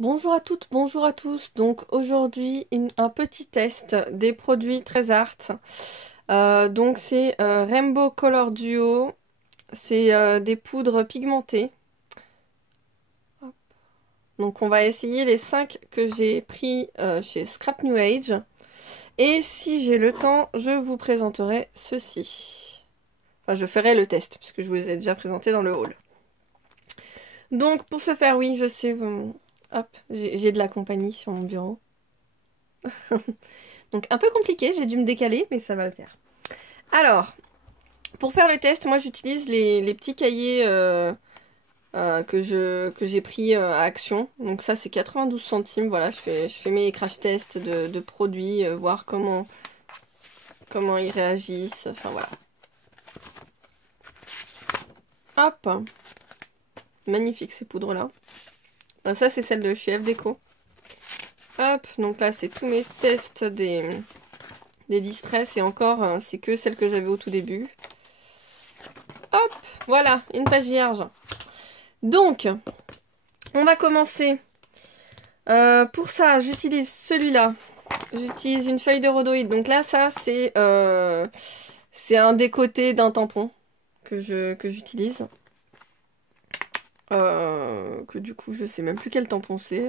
Bonjour à toutes, bonjour à tous. Donc aujourd'hui, un petit test des produits Trésart. Donc c'est Rainbow Color Duo. C'est des poudres pigmentées. Hop. Donc on va essayer les 5 que j'ai pris chez Scrap New Age. Et si j'ai le temps, je vous présenterai ceci. Enfin, je ferai le test, puisque je vous les ai déjà présentés dans le haul. Donc pour ce faire, oui, je sais, hop, j'ai de la compagnie sur mon bureau. Donc un peu compliqué, j'ai dû me décaler, mais ça va le faire. Alors, pour faire le test, moi j'utilise les petits cahiers que j'ai pris à Action. Donc ça c'est 92 centimes, voilà, je fais mes crash tests de produits, voir comment ils réagissent, enfin voilà. Hop, magnifique ces poudres-là. Ça c'est celle de chez F Déco. Hop, donc là c'est tous mes tests des Distress et encore c'est que celle que j'avais au tout début. Hop, voilà, une page vierge. Donc, on va commencer. Pour ça, j'utilise celui-là. J'utilise une feuille de rhodoïde. Donc là, ça, c'est un décoté d'un tampon que j'utilise. Que du coup, je sais même plus quel tampon c'est.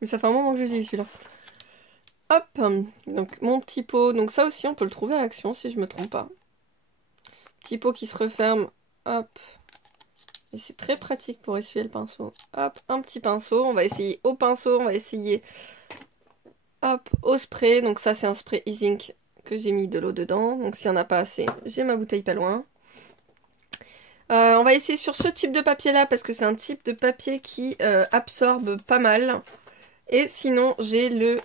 Mais ça fait un moment que j'utilise celui-là. Hop, donc mon petit pot. Donc ça aussi, on peut le trouver à Action si je me trompe pas. Petit pot qui se referme. Hop. Et c'est très pratique pour essuyer le pinceau. Hop, un petit pinceau. On va essayer au pinceau. On va essayer, hop, au spray. Donc ça, c'est un spray e-zinc que j'ai mis de l'eau dedans. Donc s'il n'y en a pas assez, j'ai ma bouteille pas loin. On va essayer sur ce type de papier-là parce que c'est un type de papier qui absorbe pas mal. Et sinon, j'ai le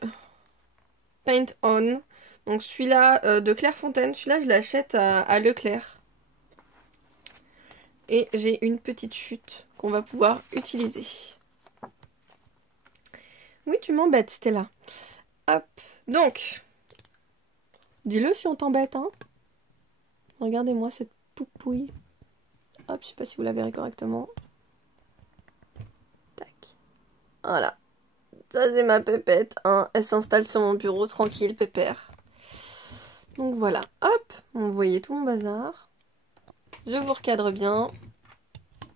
Paint On. Donc celui-là de Clairefontaine. Celui-là, je l'achète à Leclerc. Et j'ai une petite chute qu'on va pouvoir utiliser. Oui, tu m'embêtes, Stella. Hop, donc, dis-le si on t'embête, hein. Regardez-moi cette poupouille. Hop, je sais pas si vous la verrez correctement. Tac. Voilà. Ça, c'est ma pépette, hein. Elle s'installe sur mon bureau, tranquille, pépère. Donc voilà. Hop, vous voyez tout mon bazar. Je vous recadre bien.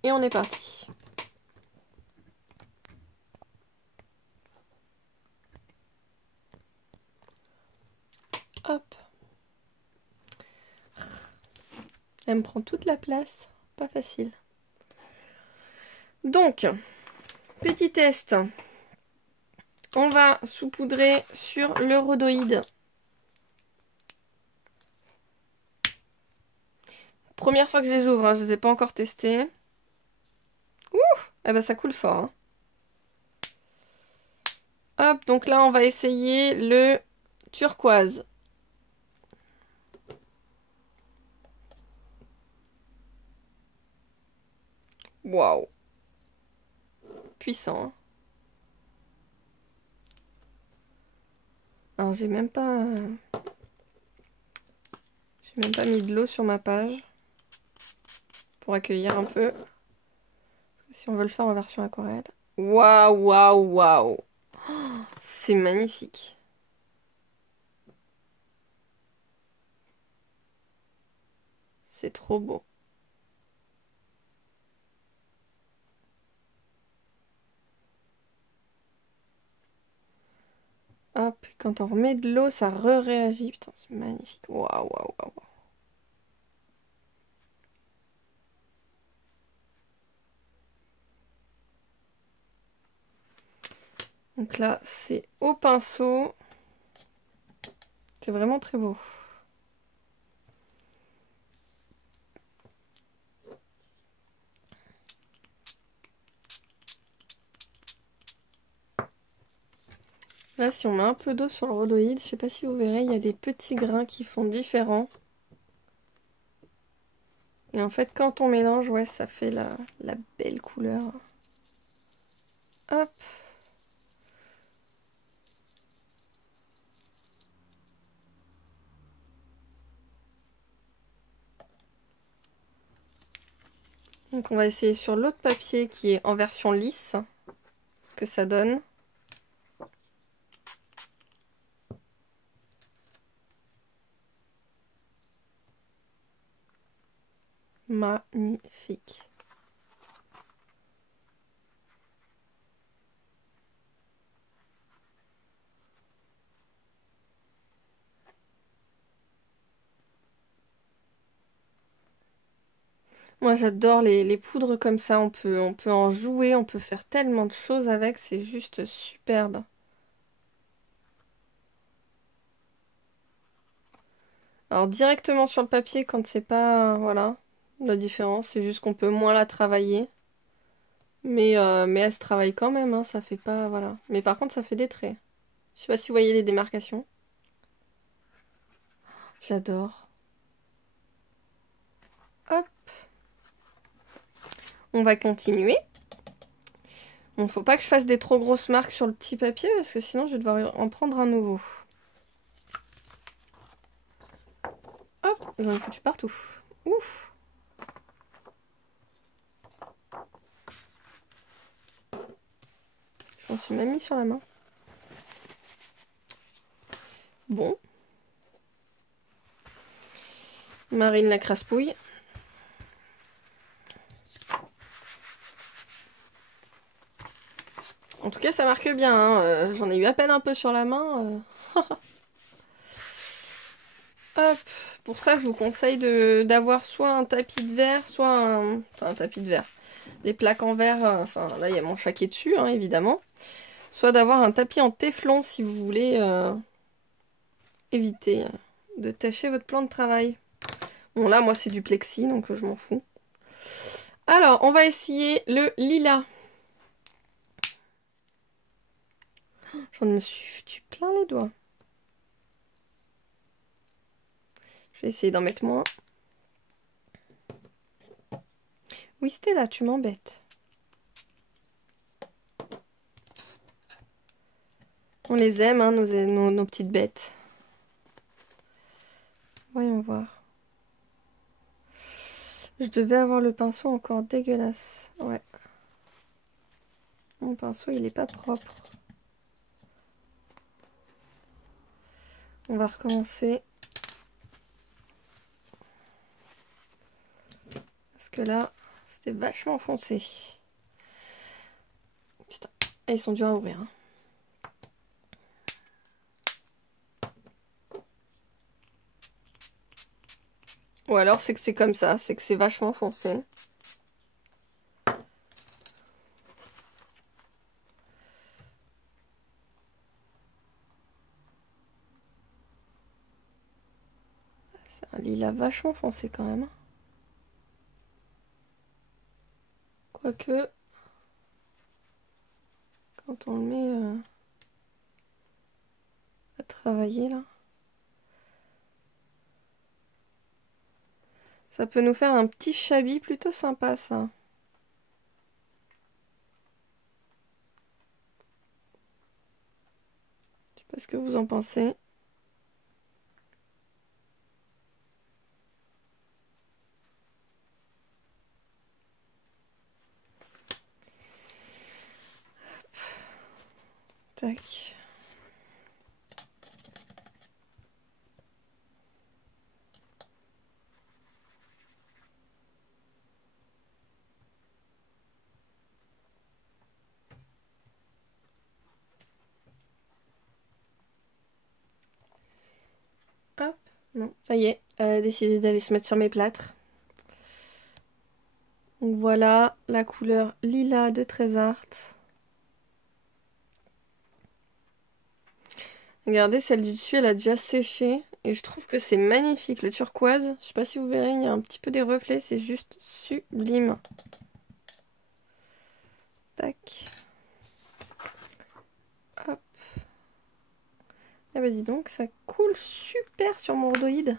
Et on est parti. Hop. Elle me prend toute la place. Pas facile. Donc, petit test. On va saupoudrer sur le rhodoïde. Première fois que je les ouvre, hein, je les ai pas encore testés. Ouh, eh ben ça coule fort. Hein. Hop, donc là on va essayer le turquoise. Waouh. Puissant. Hein. Alors j'ai même pas mis de l'eau sur ma page pour accueillir un peu. Si on veut le faire en version aquarelle. Waouh, waouh, waouh. C'est magnifique. C'est trop beau. Hop, quand on remet de l'eau, ça re-réagit. Putain, c'est magnifique. Waouh, waouh, waouh. Donc là, c'est au pinceau. C'est vraiment très beau. Là, si on met un peu d'eau sur le rhodoïde, je sais pas si vous verrez, il y a des petits grains qui font différents. Et en fait, quand on mélange, ouais, ça fait la belle couleur. Hop. Donc on va essayer sur l'autre papier qui est en version lisse. ce que ça donne. Magnifique. Moi j'adore les poudres comme ça, on peut en jouer, on peut faire tellement de choses avec, c'est juste superbe. Alors directement sur le papier quand c'est pas, voilà, la différence, c'est juste qu'on peut moins la travailler. Mais elle se travaille quand même, hein, ça fait pas, voilà. Mais par contre ça fait des traits. Je sais pas si vous voyez les démarcations. J'adore. Hop. On va continuer. Bon, faut pas que je fasse des trop grosses marques sur le petit papier parce que sinon je vais devoir en prendre un nouveau. Hop, j'en ai foutu partout. Ouf. Je m'en suis même mis sur la main. Bon. Marine la craspouille. En tout cas, ça marque bien. Hein. J'en ai eu à peine un peu sur la main. Hop. Pour ça, je vous conseille d'avoir soit un tapis de verre, soit un... Enfin, un tapis de verre. Les plaques en verre, enfin, là, il y a mon chat qui est dessus, hein, évidemment. Soit d'avoir un tapis en téflon si vous voulez éviter de tacher votre plan de travail. Bon, là, moi, c'est du plexi, donc je m'en fous. Alors, on va essayer le lilas. J'en me suis foutu plein les doigts. Je vais essayer d'en mettre moins. Oui, Stella, tu m'embêtes. On les aime, hein, nos petites bêtes. Voyons voir. Je devais avoir le pinceau encore dégueulasse. Ouais. Mon pinceau, il est pas propre. On va recommencer. Parce que là, c'était vachement foncé. Putain, et ils sont durs à ouvrir. Hein. Ou alors c'est que c'est comme ça, c'est que c'est vachement foncé. C'est un lilas vachement foncé quand même. Quoique, quand on le met à travailler là, ça peut nous faire un petit chablis plutôt sympa ça. Je sais pas ce que vous en pensez. Tac. Hop. Non, ça y est. Elle a décidé d'aller se mettre sur mes plâtres. Donc voilà la couleur lilas de Trésart. Regardez, celle du dessus, elle a déjà séché. Et je trouve que c'est magnifique. Le turquoise, je sais pas si vous verrez, il y a un petit peu des reflets. C'est juste sublime. Tac. Hop. Ah bah dis donc, ça coule super sur mon ordoïde.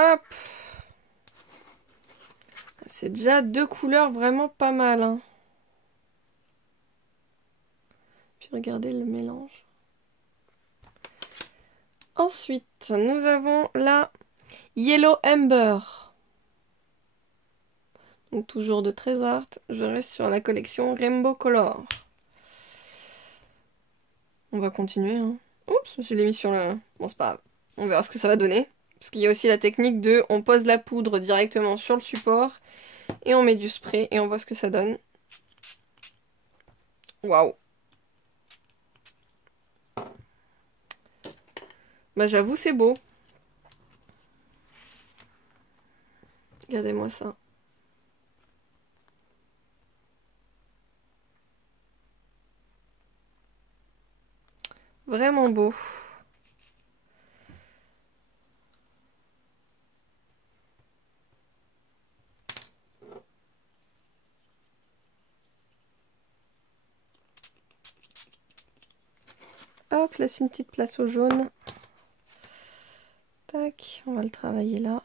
Hop. c'est déjà deux couleurs vraiment pas mal. Hein. Puis regardez le mélange. Ensuite, nous avons la Yellow Amber. Donc toujours de Trésart. Je reste sur la collection Rainbow Color. On va continuer. Hein. Oups, je l'ai mis sur le... Bon, c'est pas grave. On verra ce que ça va donner. Parce qu'il y a aussi la technique de... On pose la poudre directement sur le support. Et on met du spray et on voit ce que ça donne. Waouh. Bah j'avoue c'est beau. Regardez-moi ça. Vraiment beau. Hop, laisse une petite place au jaune. Tac, on va le travailler là.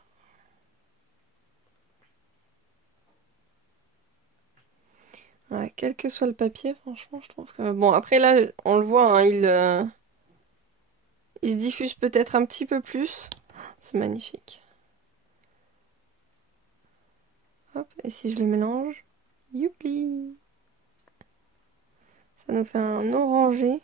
Ouais, quel que soit le papier, franchement, je trouve que... Bon, après là, on le voit, hein, il se diffuse peut-être un petit peu plus. C'est magnifique. Hop, et si je le mélange, youpi! Ça nous fait un orangé.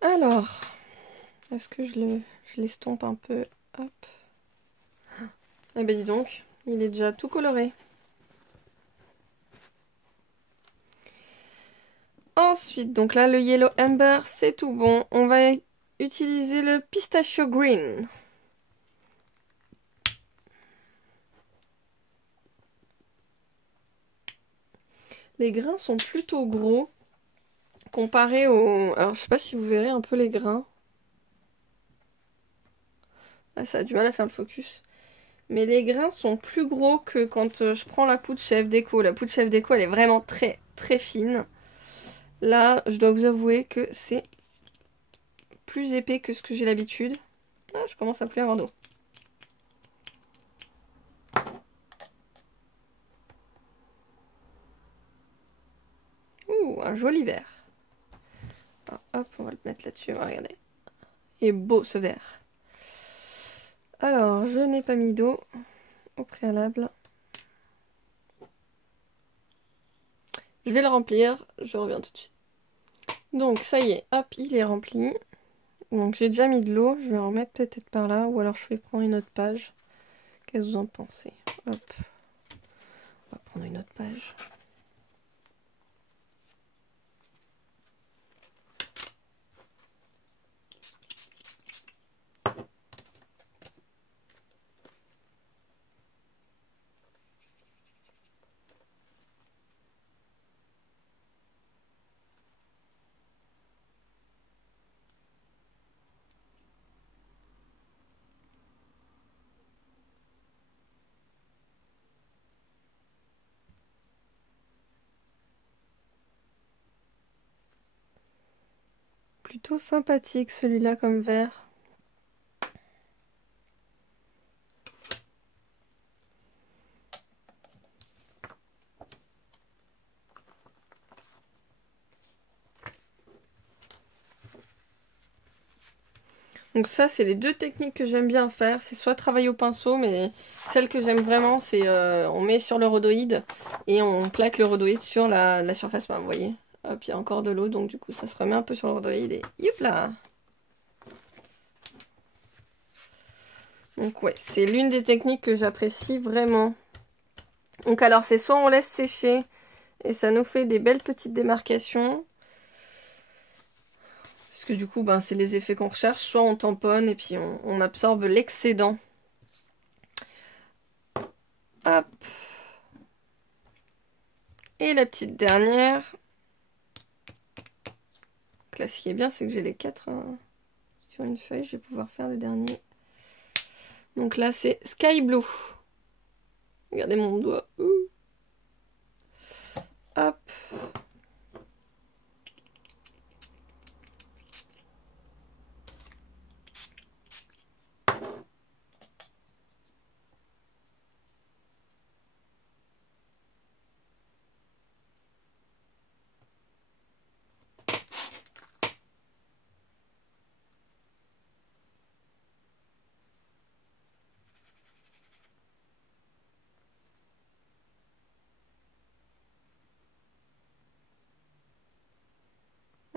Alors, est-ce que je l'estompe un peu? Hop. Eh ben dis donc, il est déjà tout coloré. Ensuite, donc là, le Yellow Amber, c'est tout bon. On va utiliser le Pistachio Green. Les grains sont plutôt gros comparé au... Alors, je sais pas si vous verrez un peu les grains. Ah, ça a du mal à faire le focus. Mais les grains sont plus gros que quand je prends la poudre Chef Déco. La poudre Chef Déco, elle est vraiment très très fine. Là, je dois vous avouer que c'est plus épais que ce que j'ai l'habitude. Ah, je commence à plus avoir d'eau. Ouh, un joli vert. Alors, hop, on va le mettre là-dessus, on va regarder. Il est beau ce vert. Alors, je n'ai pas mis d'eau au préalable. Je vais le remplir, je reviens tout de suite. Donc ça y est, hop, il est rempli. Donc j'ai déjà mis de l'eau, je vais en remettre peut-être par là, ou alors je vais prendre une autre page. Qu'est-ce que vous en pensez? Hop, on va prendre une autre page. Plutôt sympathique celui-là comme vert. Donc ça, c'est les deux techniques que j'aime bien faire. C'est soit travailler au pinceau, mais celle que j'aime vraiment, c'est on met sur le rhodoïde et on plaque le rhodoïde sur la surface peinte, vous voyez. Hop, il y a encore de l'eau, donc du coup, ça se remet un peu sur le rhodoïde et youp là. Donc ouais, c'est l'une des techniques que j'apprécie vraiment. Donc alors, c'est soit on laisse sécher et ça nous fait des belles petites démarcations. Parce que du coup, ben, c'est les effets qu'on recherche. Soit on tamponne et puis on absorbe l'excédent. Hop. Et la petite dernière. Donc là, ce qui est bien, c'est que j'ai les 4 sur une feuille. Je vais pouvoir faire le dernier. Donc là, c'est Sky Blue. Regardez mon doigt. Hop.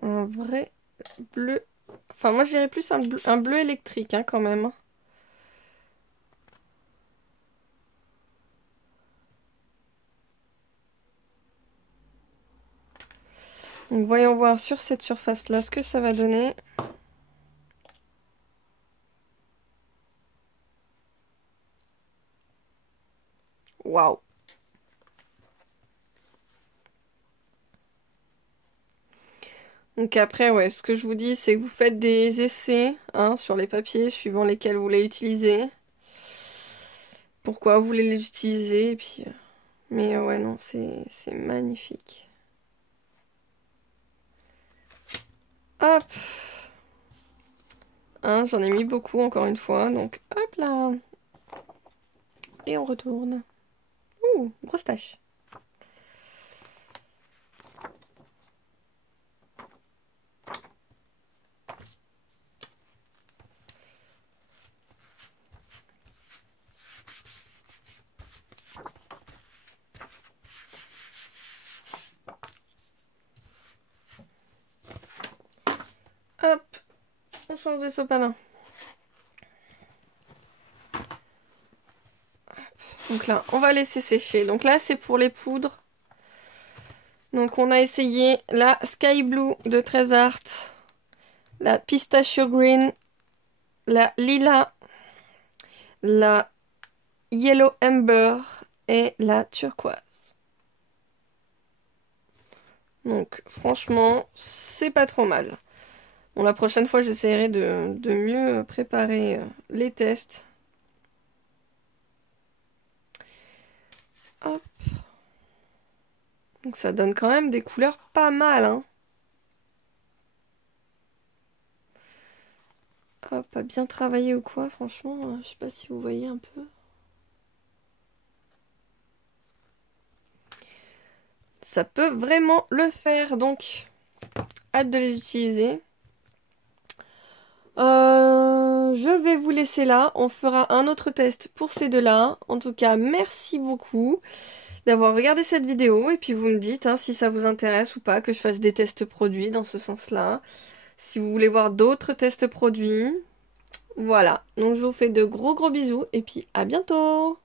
Un vrai bleu. Enfin, moi, je dirais plus un bleu électrique, hein, quand même. Donc, voyons voir sur cette surface-là ce que ça va donner. Waouh! Donc après, ouais, ce que je vous dis, c'est que vous faites des essais hein, sur les papiers suivant lesquels vous voulez utiliser. Pourquoi vous voulez les utiliser, et puis... Mais ouais, non, c'est magnifique. Hop! Hein, j'en ai mis beaucoup, encore une fois, donc hop là! Et on retourne. Ouh, grosse tâche. Hop! On change de sopalin. Donc là, on va laisser sécher. Donc là, c'est pour les poudres. Donc on a essayé la Sky Blue de Trésart, la Pistachio Green, la Lila, la Yellow Amber et la Turquoise. Donc franchement, c'est pas trop mal. Bon, la prochaine fois, j'essaierai de mieux préparer les tests. Hop. Donc ça donne quand même des couleurs pas mal, hein. Hop, pas bien travaillé ou quoi, franchement, je sais pas si vous voyez un peu. Ça peut vraiment le faire, donc hâte de les utiliser. Je vais vous laisser là, on fera un autre test pour ces deux-là. En tout cas, merci beaucoup d'avoir regardé cette vidéo et puis vous me dites hein, si ça vous intéresse ou pas que je fasse des tests produits dans ce sens-là. Si vous voulez voir d'autres tests produits. Voilà, donc je vous fais de gros bisous et puis à bientôt!